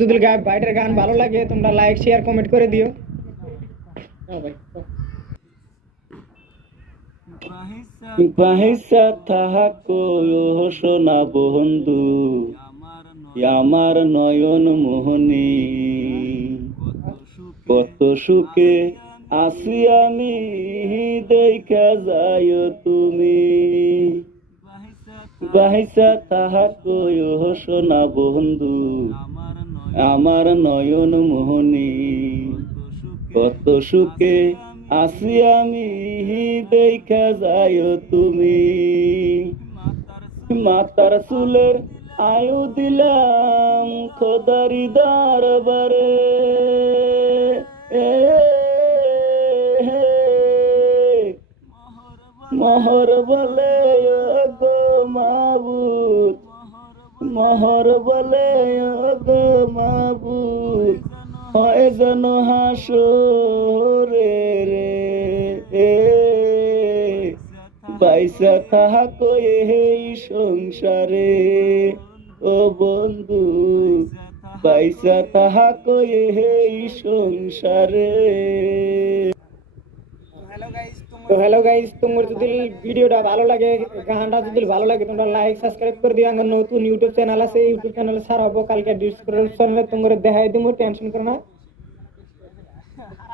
যদি বাইটের গান ভালো লাগে তোমরা লাইক শেয়ার কমেন্ট করে দিও। বাহিসা থাকো সোনা বন্ধু আমার নয়ন মোহনী, কত সুখে আসি আমি দেখা যায় তুমি। বাহিসা থাকো সোনা বন্ধু আমার নয়ন মোহনী, কত সুখে আসি আমি দেখা যায় তুমি। মাতার চুলের আয়ু দিলাম খোদারি দরবারে, মোহর বলে গো মাবুদ, মোহর বলে গো মাবুদ, হয় যেন হাসরে রে। বাইসা থাকো এই সংসারে ও বন্ধু, বাইসা থাকো এই সংসারে। তো হ্যালো গাইস, তোমার যদি ভিডিওটা ভালো লাগে, গানটা যদি ভালো লাগে তোমরা লাইক সাবস্ক্রাইব করে দিও। আমার নতুন ইউটিউব চ্যানেল আছে, ইউটিউব চ্যানেলে ছাড়াবো কালকে ডিসক্রিপশনে তোমরা দেখাই দিমু, টেনশন করো না।